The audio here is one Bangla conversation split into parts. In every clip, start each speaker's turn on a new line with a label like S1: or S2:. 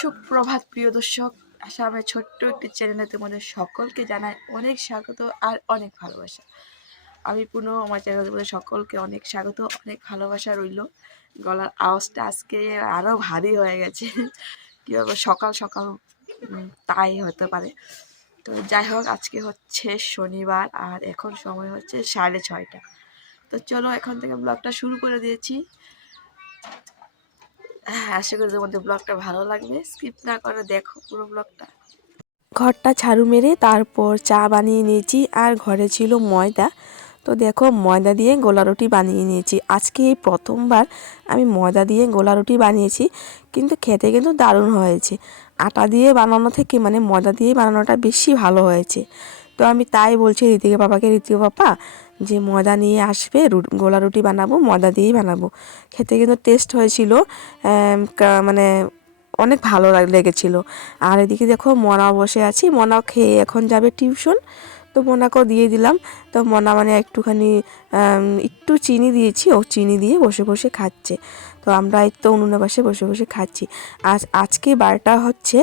S1: সুপ্রভাত, প্রিয় দর্শক। আসামের ছোট্ট একটি চ্যানেলে তোমাদের সকলকে জানাই অনেক স্বাগত আর অনেক ভালোবাসা। আমি পুনঃ, আমার চ্যানেলে তোমাদের সকলকে অনেক স্বাগত, অনেক ভালোবাসা রইল। গলার আওয়াজটা আজকে আরও ভারী হয়ে গেছে। কীভাবে সকাল সকাল তাই হতে পারে। তো যাই হোক, আজকে হচ্ছে শনিবার আর এখন সময় হচ্ছে সাড়ে ছয়টা। তো চলো, এখন থেকে ব্লগটা শুরু করে দিয়েছি। আশা করি তোমাদের ব্লগটা ভালো লাগবে। স্কিপ না করে দেখো পুরো ব্লগটা
S2: ঘরটা ঝাড়ু মেরে তারপর চা বানিয়ে নিয়েছি, আর ঘরে ছিল ময়দা। তো দেখো, ময়দা দিয়ে গোলা রুটি বানিয়ে নিয়েছি। আজকে এই প্রথমবার আমি ময়দা দিয়ে গোলা রুটি বানিয়েছি, কিন্তু খেতে কিন্তু দারুণ হয়েছে। আটা দিয়ে বানানো থেকে মানে ময়দা দিয়ে বানানোটা বেশি ভালো হয়েছে। তো আমি তাই বলছি ঋতিকে বাবাকে ঋতিক পাপা যে ময়দা নিয়ে আসবে গোলা রুটি বানাবো, ময়দা দিয়েই বানাবো। খেতে কিন্তু টেস্ট হয়েছিল মানে অনেক ভালো লেগেছিল। আর এদিকে দেখো মনাও বসে আছি, মনাও খেয়ে এখন যাবে টিউশন তো মনাকেও দিয়ে দিলাম। তো মোনা মানে একটুখানি একটু চিনি দিয়েছি, ও চিনি দিয়ে বসে বসে খাচ্ছে। তো আমরা এই তো উনুনে পাশে বসে বসে খাচ্ছি। আজ, আজকে বারটা হচ্ছে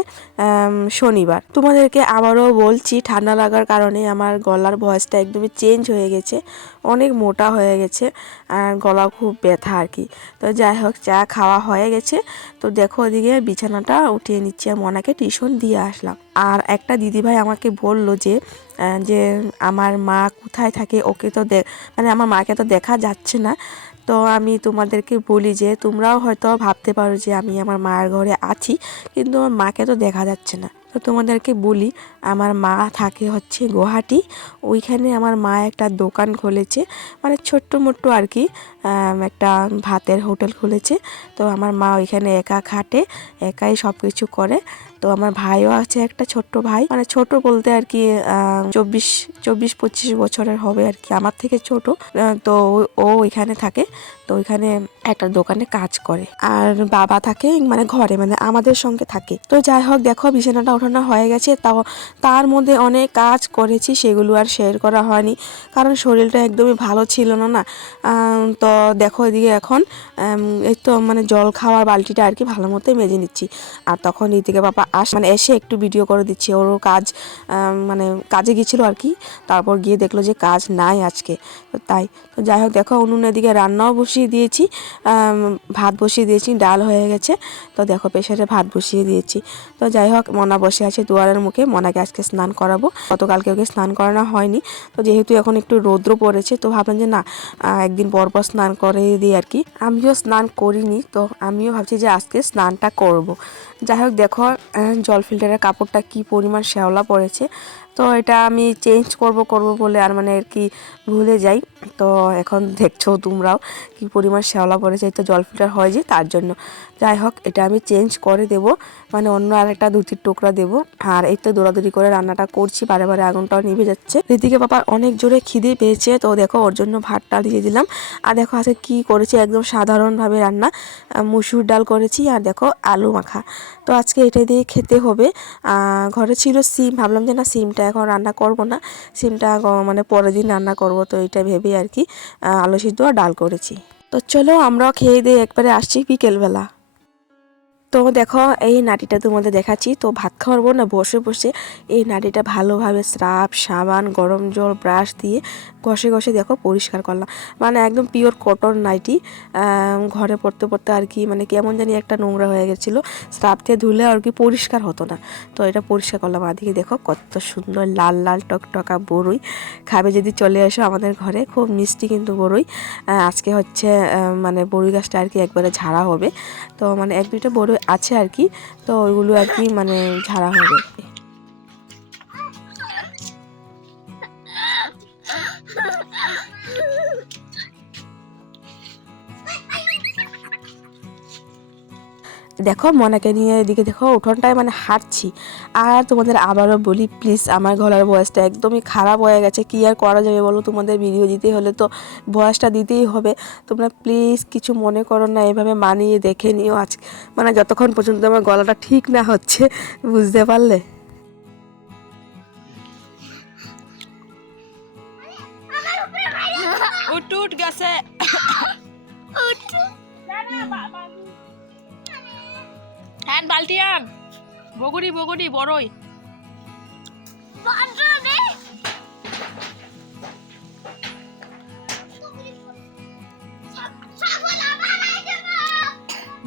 S2: শনিবার। তোমাদেরকে আবারও বলছি, ঠান্ডা লাগার কারণে আমার গলার ভয়েসটা একদমই চেঞ্জ হয়ে গেছে। অনেক মোটা হয়ে গেছে, আর গলা খুব ব্যথা আর কি। তো যাই হোক, চা খাওয়া হয়ে গেছে। তো দেখো ওদিকে বিছানাটা উঠিয়ে নিচ্ছি আর মনাকে টিউশন দিয়ে আসলাম। আর একটা দিদিভাই আমাকে বলল যে যে আমার মা কোথায় থাকে ওকে তো মানে আমার মাকে তো দেখা যাচ্ছে না। তো আমি তোমাদেরকে বলি যে, তোমরাও হয়তো ভাবতে পারো যে আমি আমার মায়ের ঘরে আছি, কিন্তু আমার মাকে তো দেখা যাচ্ছে না। তো তোমাদেরকে বলি, আমার মা থাকে হচ্ছে গুয়াহাটি, ওইখানে আমার মা একটা দোকান খুলেছে মানে ছোট্ট মোট্ট আর কি একটা ভাতের হোটেল খুলেছে। তো আমার মা ওইখানে একা খাটে, একাই সব কিছু করে। তো আমার ভাইও আছে একটা ছোট্ট ভাই। মানে ছোট বলতে আর কি চব্বিশ চব্বিশ, পঁচিশ বছরের হবে আর কি, আমার থেকে ছোট। তো ও- ওইখানে থাকে, তো ওইখানে একটা দোকানে কাজ করে। আর বাবা থাকে মানে ঘরে মানে আমাদের সঙ্গে থাকে। তো যাই হোক, দেখো বিছানাটা ওঠানো হয়ে গেছে, তাও তার মধ্যে অনেক কাজ করেছি, সেগুলো আর শেয়ার করা হয়নি। কারণ শরীরটা একদমই ভালো ছিল না না। তো দেখো এদিকে এখন এই তো মানে জল খাওয়ার বালতিটা আর কি ভালো মতো মেজে নিচ্ছি। আর তখন ঋতিকা বাবা আস মানে এসে একটু ভিডিও করে দিচ্ছে। ওরও কাজ মানে কাজে গিয়েছিল আর কি। তারপর গিয়ে দেখল যে কাজ নাই আজকে। তাই, তো যাই হোক, দেখো উনুনের দিকে রান্নাও বসিয়ে দিয়েছি। ভাত বসিয়ে দিয়েছি, ডাল হয়ে গেছে। তো দেখো প্রেশারে ভাত বসিয়ে দিয়েছি। তো যাই হোক, মনা বসে আছে দুয়ারের মুখে। মনাকে আজকে স্নান করাবো। গতকালকে ওকে স্নান করানো হয়নি। তো যেহেতু এখন একটু রৌদ্র পড়েছে, তো ভাবলাম যে না একদিন পর পর স্নান করে দিই আর কি। আমিও স্নান করিনি, তো আমিও ভাবছি যে আজকে স্নানটা করব। যাই হোক, দেখো জল ফিল্টারের কাপড়টা কি পরিমাণ শ্যাওলা পড়েছে। তো এটা আমি চেঞ্জ করব করব বলে আর মানে আর কি ভুলে যাই। তো এখন দেখছ তোমরাও কি পরিমাণ শ্যাওলা পড়েছে, এই তো জল ফিল্টার হয় যে তার জন্য। যাই হোক, এটা আমি চেঞ্জ করে দেব। মানে অন্য আরেকটা ধুতির টুকরা দেব। আর এই তো দৌড়াদৌড়ি করে রান্নাটা করছি, বারে বারে আগুনটাও নিভে যাচ্ছে। ঋতিকে বাবার অনেক জোরে খিদে পেয়েছে, তো দেখো ওর জন্য ভাতটা দিয়ে দিলাম। আর দেখো আজকে কি করেছি, একদম সাধারণভাবে রান্না। মুসুর ডাল করেছি আর দেখো আলু মাখা। তো আজকে এটা দিয়ে খেতে হবে। ঘরে ছিল সিম, ভাবলাম যে না, সিমটা এখন রান্না করব না। সিমটা মানে পরের দিন রান্না করব, তো এটা ভেবে আর কি আলু সিদ্ধ আর ডাল করেছি। তো চলো আমরাও খেয়ে দিয়ে একবারে আসছি বিকেলবেলা। তো দেখো, এই নাটিটা তোমাদের দেখাচ্ছি। তো ভাত খাওয়ার পর না বসে বসে এই নাটিটা ভালোভাবে স্রাব, সাবান, গরম জল, ব্রাশ দিয়ে ঘষে ঘষে দেখো পরিষ্কার করলাম। মানে একদম পিওর কটন নাইটি ঘরে পড়তে পড়তে আর কি মানে কেমন জানি একটা নোংরা হয়ে গেছিল। স্টাফ দিয়ে ধুলে আর কি পরিষ্কার হতো না। তো এটা পরিষ্কার করলাম। আদিকে দেখো কত সুন্দর লাল লাল টকটকা বড়ই খাবে যদি চলে এসো আমাদের ঘরে, খুব মিষ্টি কিন্তু বড়ই আজকে হচ্ছে মানে বড়ই গাছটা আর কি একবারে ঝাড়া হবে। তো মানে এক দুইটা বড়ই আছে আর কি। তো ওইগুলো আর কি মানে ঝাড়া হবে। দেখো মনাকে নিয়ে এদিকে দেখো উঠোনটায় মানে হাঁটছি। আর তোমাদের আবারও বলি প্লিজ আমার গলার বয়সটা একদমই খারাপ হয়ে গেছে। কী আর করা যাবে বলো? তোমাদের ভিডিও দিতে হলে তো বয়সটা দিতেই হবে। তোমরা প্লিজ কিছু মনে করো না এভাবে মানিয়ে দেখে নিও আজ। মানে যতক্ষণ পর্যন্ত আমার গলাটা ঠিক না হচ্ছে বুঝতে পারলে?
S1: উঠ উঠ গেছে। হ্যান বালতি আন বগরি বগরি বড়ই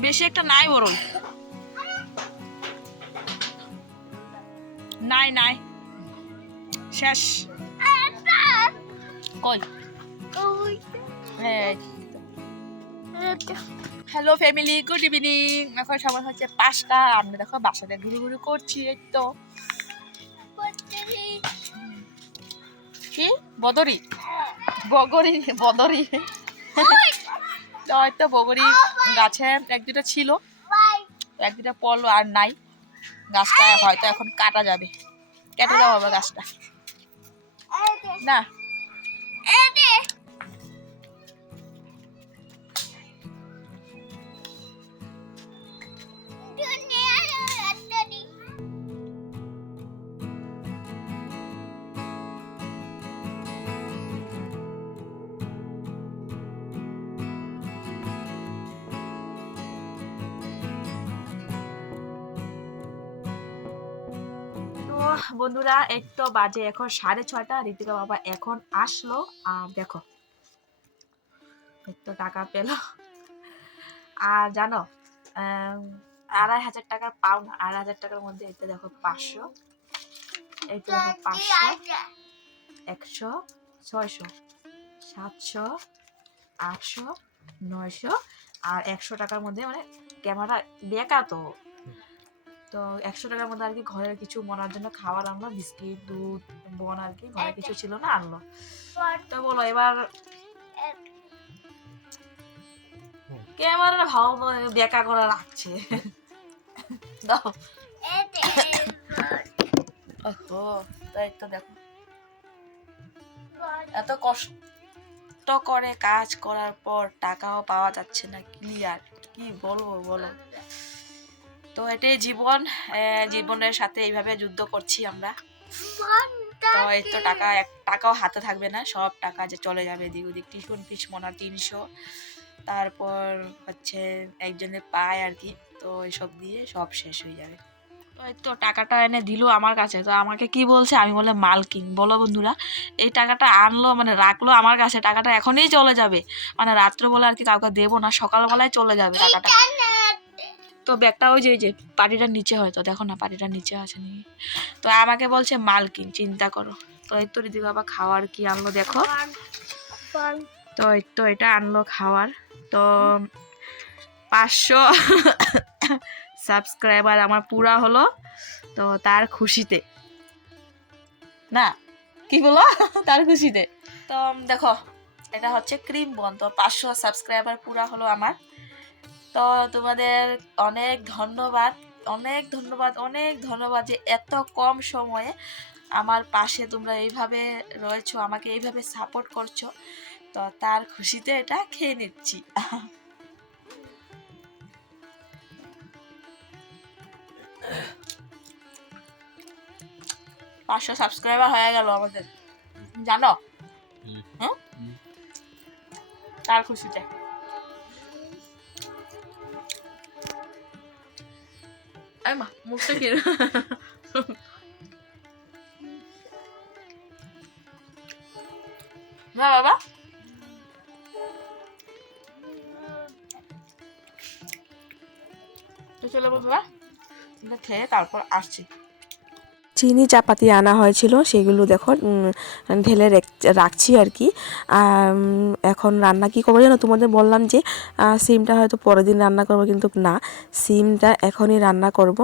S1: বেশি একটা নাই বরং। নাই নাই। শেষ। কই? হ্যালো ফ্যামিলি গুড ইভিনিং এখন সময় হচ্ছে পাঁচটা। আমরা দেখো বাসাতে ঘুরু ঘুরু করছি, এই তো। কি? বদরি? বগরি, বদরি। তো হয়তো বগরি গাছে এক দুটো ছিল। এক দুটো পড়ল আর নাই। গাছটা হয়তো এখন কাটা যাবে। কেটে দেওয়া হবে গাছটা। না। বন্ধুরা এক তো বাজে এখন সাড়ে ছয়টা। ঋতিকা বাবা এখন আসলো। আর দেখো এক তো টাকা পেল। আর জানো আড়াই হাজার টাকার পাওনা আড়াই হাজার টাকার মধ্যে এটা দেখো পাঁচশো। তো দেখো পাঁচশো, একশো, ছয়শো, সাতশো, আটশো, নয়শো। আর একশো টাকার মধ্যে মানে ক্যামেরা বেকা তো। তো একশো টাকার মধ্যে আর কি ঘরের কিছু মনার জন্য খাবার আনলো, বিস্কিট, দুধ, বন আর কি, ঘরে কিছু ছিল না, আনলো। তো বলো, এবার ক্যামেরা ভালো বেকা করে রাখছে? দাও। তাই তো দেখো। এত কষ্ট করে কাজ করার পর টাকাও পাওয়া যাচ্ছে না ক্লিয়ার কি বলব, বলো? তো এটাই জীবন জীবনের সাথে এইভাবে যুদ্ধ করছি আমরা। তো এই তো টাকা এক টাকাও হাতে থাকবে না সব টাকা যে চলে যাবে এদিক ওদিক টিউশন ফিস মনে তিনশো। তারপর হচ্ছে একজনের পায় আর কি তো এসব দিয়ে সব শেষ হয়ে যাবে। তো টাকাটা এনে দিল আমার কাছে তো আমাকে কি বলছে? আমি বলে মালকিন। বলো বন্ধুরা এই টাকাটা আনলো মানে রাখল আমার কাছে টাকাটা এখনই চলে যাবে। মানে রাত্রবেলা আর কি কাউকে দেবো না সকালবেলায় চলে যাবে টাকাটা। তো ব্যাগটা ওই যে যে পাটিটার নিচে হয়তো দেখো না পাটিটার নিচে আছে নি তো আমাকে বলছে মালকিন, চিন্তা করো। তো এই তো দিদি বাবা খাওয়ার কি আনলো দেখো। তো এই তো এটা আনলো খাওয়ার। তো পাঁচশো সাবস্ক্রাইবার আমার পুরা হলো, তো তার খুশিতে। না, কি বলো? তার খুশিতে। তো দেখো, এটা হচ্ছে ক্রিম বন, তো পাঁচশো সাবস্ক্রাইবার পুরা হলো আমার। তো তোমাদের অনেক ধন্যবাদ অনেক ধন্যবাদ অনেক ধন্যবাদ যে এত কম সময়ে আমার পাশে তোমরা এইভাবে রয়েছো আমাকে এইভাবে সাপোর্ট করছ। তো তার খুশিতে এটা খেয়ে নিচ্ছি। পাঁচশো সাবস্ক্রাইবার হয়ে গেল আমাদের। জানো? হ্যাঁ তার খুশিতে। এই মা মুখটা কি না বাবা তো চলে বাবা এটা খেয়ে তারপর আসছি
S2: চিনি চাপাতি আনা হয়েছিল, সেগুলো দেখো ঢেলে রেখ- রাখছি আর কি। এখন রান্না কি করব জানো? তোমাদের বললাম যে সিমটা হয়তো পরের দিন রান্না করব, কিন্তু না। সিমটা এখনই রান্না করব।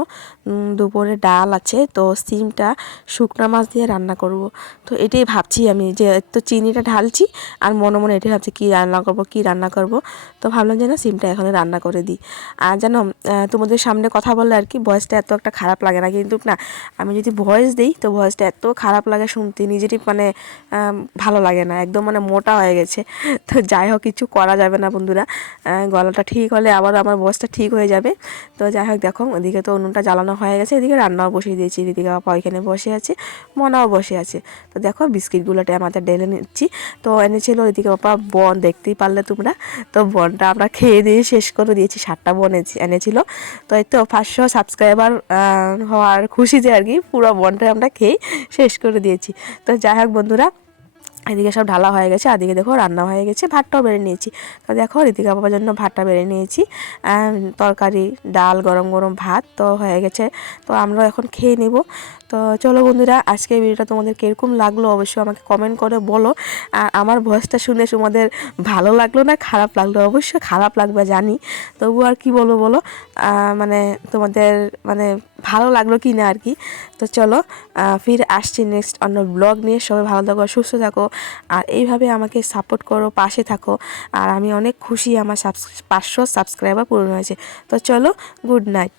S2: দুপুরে ডাল আছে, তো সিমটা শুকনা মাছ দিয়ে রান্না করব। তো এটাই ভাবছি আমি যে তো চিনিটা ঢালছি, আর মনে মনে এটাই ভাবছি কী রান্না করব, কী রান্না করব। তো ভাবলাম যে না, সিমটা এখনই রান্না করে দিই। আর জানো তোমাদের সামনে কথা বললে আর কি, বয়সটা এত একটা খারাপ লাগে না, কিন্তু না, আমি যদি ভয়েস দিই, তো ভয়েসটা এত খারাপ লাগে শুনতে, নিজেরই মানে ভালো লাগে না, একদম মানে মোটা হয়ে গেছে। তো যাই হোক, কিছু করা যাবে না বন্ধুরা। গলাটা ঠিক হলে আবার আমার ভয়েসটা ঠিক হয়ে যাবে। তো যাই হোক, দেখো, ওদিকে তো উনুনটা জ্বালানো হয়ে গেছে, এদিকে রান্নাও বসিয়ে দিয়েছি, এদিকে বাবা ওইখানে বসে আছে, মনাও বসে আছে। তো দেখো বিস্কিটগুলোতে আমাদের ঢেলে নিচ্ছি। তো এনেছিল ওইদিকে বাবা বন, দেখতেই পারলে তোমরা। তো বনটা আমরা খেয়ে দিয়ে শেষ করে দিয়েছি, সাতটা বন এনেছি- এনেছিল। তো এই তো পাঁচশো সাবস্ক্রাইবার হওয়ার খুশিতে আর কি, পুরো বনটা আমরা খেয়ে শেষ করে দিয়েছি। তো যাই হোক বন্ধুরা, এদিকে সব ঢালা হয়ে গেছে আদিকে দেখো রান্না হয়ে গেছে, ভাতটাও বেড়ে নিয়েছি। তো দেখো, ঋতিকা বাবার জন্য ভাতটা বেড়ে নিয়েছি। তরকারি, ডাল, গরম গরম ভাত তো হয়ে গেছে। তো আমরা এখন খেয়ে নেব। তো চলো বন্ধুরা আজকে ভিডিওটা তোমাদের কীরকম লাগল অবশ্যই আমাকে কমেন্ট করে বলো। আর আমার ভয়েসটা শুনে তোমাদের ভালো লাগল না, খারাপ লাগল? অবশ্যই খারাপ লাগবে, জানি। তবু আর কি বলব বলো? মানে তোমাদের মানে ভালো লাগল কি না আর কি? তো চলো ফির আসছি নেক্সট অন্য ব্লগ নিয়ে। সবাই ভালো থাকো, সুস্থ থাকো। আর এইভাবে আমাকে সাপোর্ট করো, পাশে থাকো। আর আমি অনেক খুশি, আমার সাবস পাঁচশো সাবস্ক্রাইবার পূরণ হয়েছে। তো চলো গুড নাইট